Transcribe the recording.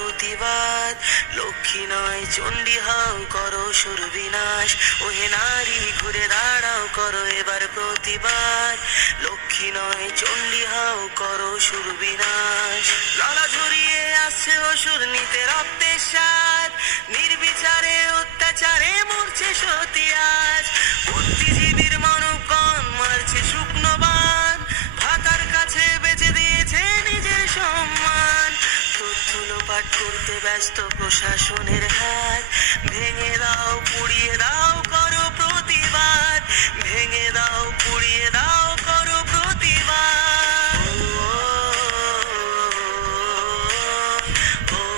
প্রতিবাদ। লক্ষ্মী নয় চণ্ডী হও, করো সুর বিনাশ। ওহে নারী ঘুরে দাঁড়াও, করো এবার প্রতিবাদ। লক্ষ্মী নয় চণ্ডী হও, করো সুর বিনাশ। লালা ঝরিয়ে আসছে অসুর, নিতে রক্তের স্বাদ। নির্বিচারে অত্যাচারে মরছে সতী আজ। বুদ্ধিজীবীর মানবগণ মারছে শুকনো বান। ভাতার কাছে বেচে দিয়েছে নিজের সম্মান। তথ্য লোপাট করতে ব্যস্ত প্রশাসনের হাত। ভেঙে দাও পুড়িয়ে দাও, করো প্রতিবাদ। ভেঙে দাও পুড়িয়ে দাও,